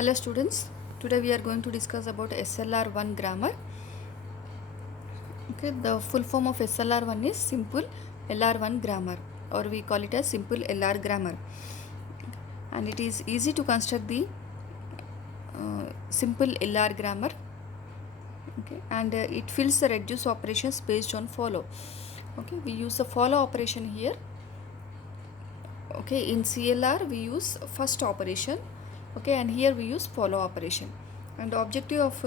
Hello students, today we are going to discuss about SLR1 grammar. Okay, the full form of SLR1 is simple LR1 grammar, or we call it as simple LR grammar, and it is easy to construct the simple LR grammar. Okay, and it fills the reduce operations based on follow. Okay, we use the follow operation here. Okay, in CLR we use first operation. Okay, and here we use follow operation, and the objective of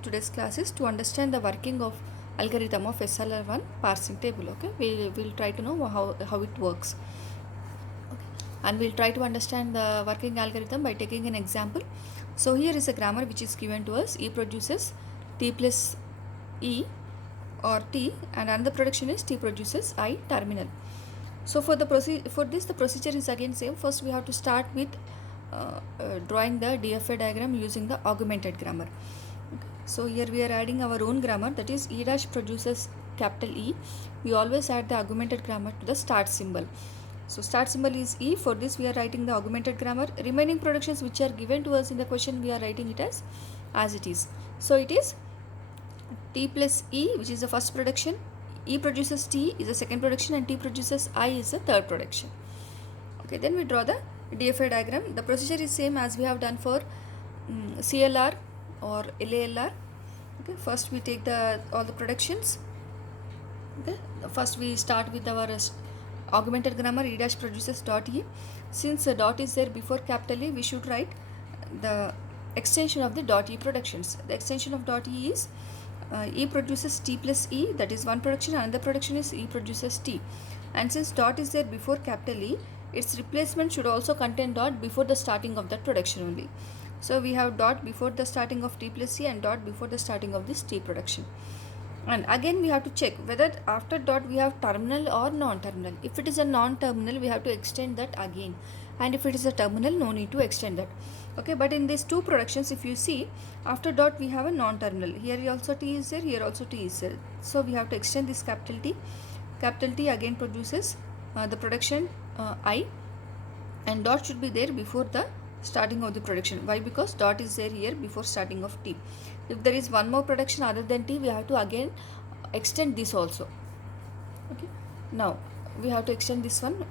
today's class is to understand the working of algorithm of SLR1 parsing table. Okay, we will try to know how it works. Okay, and we'll try to understand the working algorithm by taking an example. So here is a grammar which is given to us. E produces t plus e or t, and another production is t produces I terminal. So for the procedure is again same. First we have to start with drawing the DFA diagram using the augmented grammar. Okay. So here we are adding our own grammar, that is E dash produces capital E. We always add the augmented grammar to the start symbol. So start symbol is E. For this we are writing the augmented grammar. Remaining productions which are given to us in the question, we are writing it as it is. So it is T plus E, which is the first production. E produces T is the second production, and T produces I is the third production. Okay, then we draw the DFA diagram. The procedure is same as we have done for CLR or LALR. Okay, first we take all the productions. Okay, first we start with our augmented grammar. E dash produces dot E. Since dot is there before capital E, we should write the extension of the dot E productions. The extension of dot E is E produces T plus E, that is one production. Another production is E produces T, and since dot is there before capital E, its replacement should also contain dot before the starting of that production only. So we have dot before the starting of T plus E and dot before the starting of this T production. And again we have to check whether after dot we have terminal or non-terminal. If it is a non-terminal, we have to extend that again, and if it is a terminal, no need to extend that. Okay, but in these two productions, if you see, after dot we have a non-terminal. Here also T is there, here also T is there. So we have to extend this capital T. Capital T again produces the production I, and dot should be there before the starting of the production. Why? Because dot is there here before starting of T. If there is one more production other than T, we have to again extend this also. Okay, now we have to extend this one,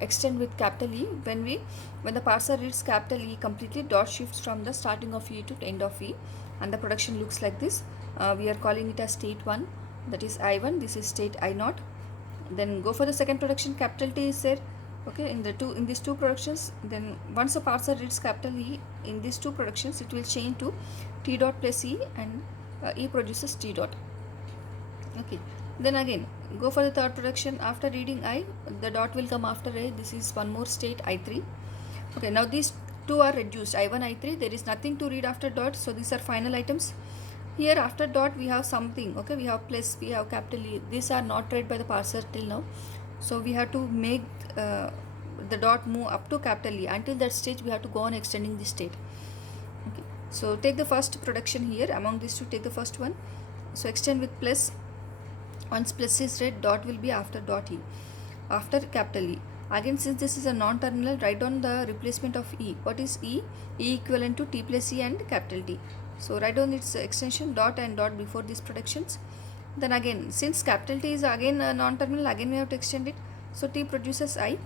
extend with capital E. When the parser reads capital E completely, dot shifts from the starting of E to end of E, and the production looks like this. We are calling it as state 1, that is I1. This is state I0. Then go for the second production. Capital T is there. Okay, in these two productions, then once a parser reads capital E in these two productions, it will change to T dot plus E, and E produces T dot. Okay, then again go for the third production. After reading I, the dot will come after A. This is one more state I3. Okay, now these two are reduced, I1, I3. There is nothing to read after dot, so these are final items. Here after dot we have something. Okay, we have plus, we have capital E. These are not read by the parser till now, so we have to make the dot move up to capital E. Until that stage we have to go on extending the state. Okay, so take the first production here. Among these two, take the first one. So extend with plus. Once plus is read, dot will be after dot E, after capital E. Again, since this is a non-terminal, write down the replacement of E. What is E? E equivalent to T plus E and capital T. So write down its extension dot and dot before these productions. Then again, since capital T is again a non-terminal, again we have to extend it. So T produces I,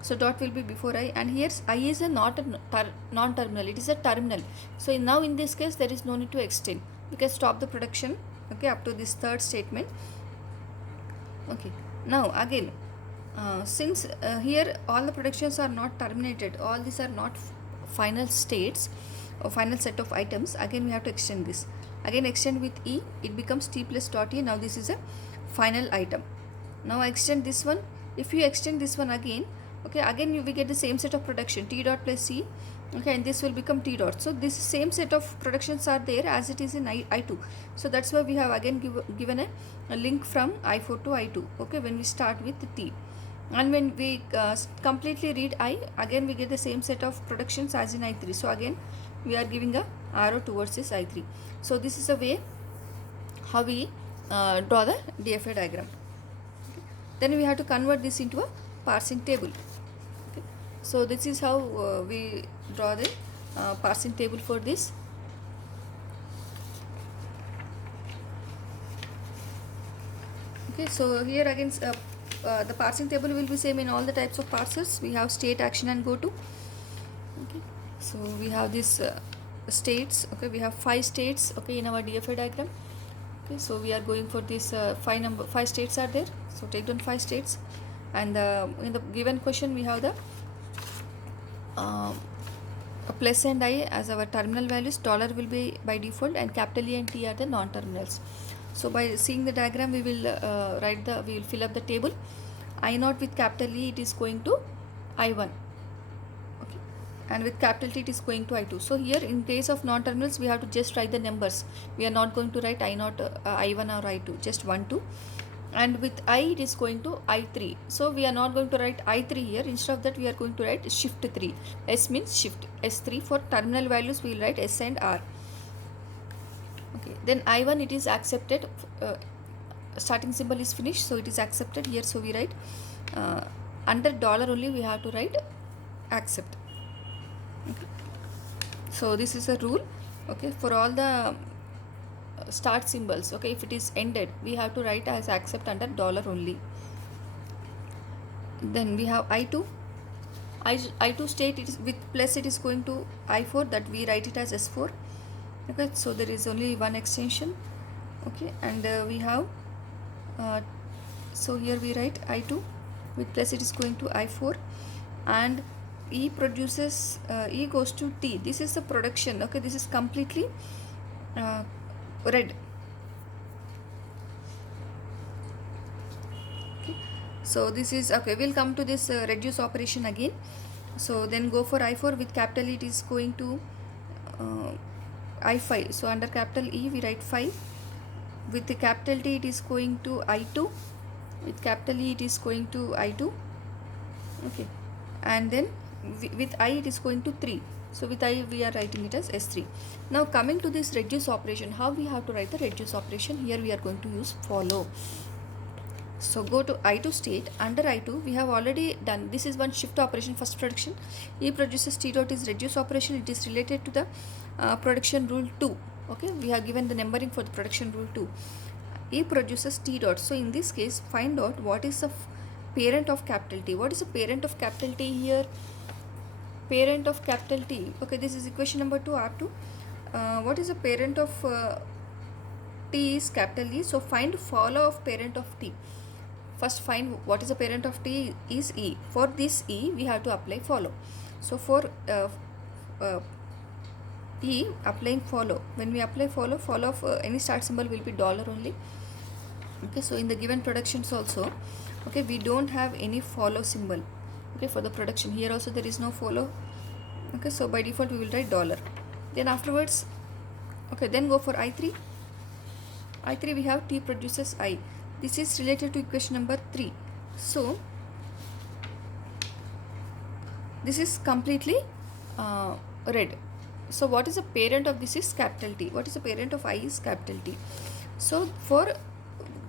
so dot will be before I, and here I is a not a non-terminal, it is a terminal. So now in this case there is no need to extend. We can stop the production. Okay, up to this third statement. Okay, now again, since here all the productions are not terminated, all these are not final states or final set of items, again we have to extend this. Again extend with E, it becomes T plus dot E. Now this is a final item. Now I extend this one. If you extend this one again, okay, again we get the same set of production, T dot plus C. Okay, and this will become T dot. So this same set of productions are there as it is in I2. So that's why we have again given a link from I4 to I2. Okay, when we start with T, and when we completely read I, again we get the same set of productions as in I3. So again we are giving a arrow towards this I3. So this is a way how we draw the DFA diagram. Okay. Then we have to convert this into a parsing table. Okay. So this is how we draw the parsing table for this. Okay, so here again the parsing table will be same in all the types of parsers. We have state, action and go to. Okay, so we have this states. Okay, we have 5 states, okay, in our DFA diagram. Okay, so we are going for this 5 states are there, so take down 5 states, and in the given question we have the plus and I as our terminal values. Dollar will be by default, and capital E and T are the non-terminals. So by seeing the diagram, we will we will fill up the table. I naught with capital E, it is going to I1, okay, and with capital T it is going to I2. So here in case of non-terminals, we have to just write the numbers. We are not going to write I naught, I1 or I2, just 1 2. And with I it is going to I3. So we are not going to write I3 here. Instead of that, we are going to write shift 3. S means shift. S3 for terminal values, we will write S and R. Okay, then I1 it is accepted. Starting symbol is finished, so it is accepted here. So we write under dollar only we have to write accept. Okay. So this is a rule. Okay, for all the start symbols, okay, if it is ended, we have to write as accept under dollar only. Then we have I2. I2 state, it is with plus, it is going to I4, that we write it as S4. Okay, so there is only one extension. Okay, and we have so here we write I2 with plus, it is going to I4, and E produces E goes to T. This is the production. Okay, this is completely red. Okay, so this is okay. We'll come to this reduce operation again. So then go for I4 with capital E, it is going to I5. So under capital E we write 5. With the capital T it is going to I2. With capital E it is going to I2. Okay, and then with I it is going to 3. So with I we are writing it as S3. Now coming to this reduce operation, how we have to write the reduce operation? Here we are going to use follow. So go to I2 state. Under I2 we have already done, this is one shift operation, first production. E produces T dot is reduce operation. It is related to the production rule 2. Okay, we have given the numbering for the production rule 2. E produces T dot. So in this case, find out what is the parent of capital T. What is the parent of capital T here? Parent of capital T. Okay, this is equation number 2, R2. What is the parent of T is capital E. So find follow of parent of T. First find what is the parent of T is E. For this E we have to apply follow. So for E applying follow, when we apply follow of any start symbol will be dollar only. Okay, so in the given productions also, okay, we don't have any follow symbol. Okay, for the production here also there is no follow. Okay, so by default we will write dollar. Then afterwards, okay, then go for I3. I3 we have T produces I. This is related to equation number 3. So this is completely red. So what is the parent of this is capital T. What is the parent of I is capital T. So for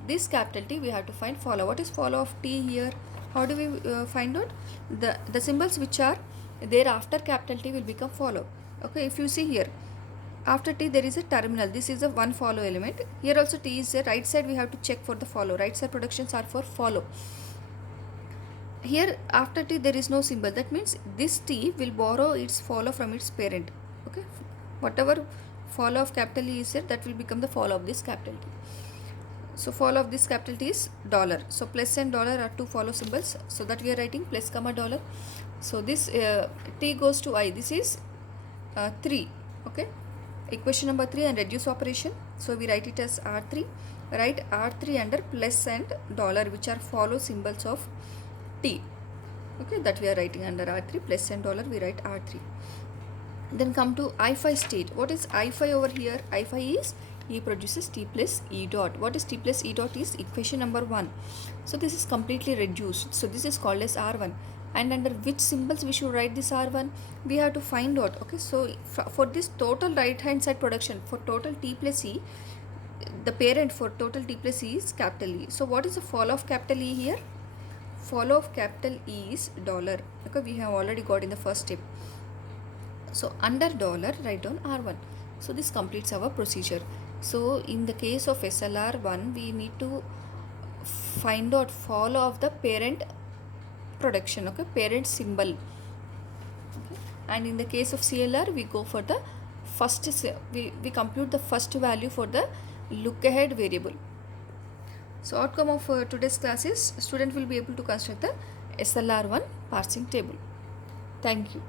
this capital T we have to find follow. What is follow of T here? How do we find out? The symbols which are there after capital T will become follow. Okay, if you see here, after T there is a terminal. This is a one follow element. Here also T is there. Right side we have to check for the follow. Right side productions are for follow. Here after T there is no symbol. That means this T will borrow its follow from its parent. Okay, whatever follow of capital E is there, that will become the follow of this capital T. So follow of this capital T is dollar. So plus and dollar are two follow symbols. So that we are writing plus comma dollar. So this T goes to I. This is 3. Okay, equation number 3 and reduce operation. So we write it as R3. Write R3 under plus and dollar, which are follow symbols of T. Okay, that we are writing under R3, plus and dollar we write R3. Then come to I5 state. What is I5 over here? I5 is E produces T plus E dot. What is T plus E dot is equation number 1. So this is completely reduced. So this is called as R1. And under which symbols we should write this R1? We have to find out. Okay, so for this total right hand side production, for total T plus E, the parent for total T plus E is capital E. So what is the follow of capital E here? Follow of capital E is dollar. Okay, we have already got in the first step. So under dollar write down R1. So this completes our procedure. So in the case of SLR1 we need to find out follow of the parent production, okay, parent symbol, okay. And in the case of CLR we go for the first we compute the first value for the look ahead variable. So outcome of today's class is student will be able to construct the SLR1 parsing table. Thank you.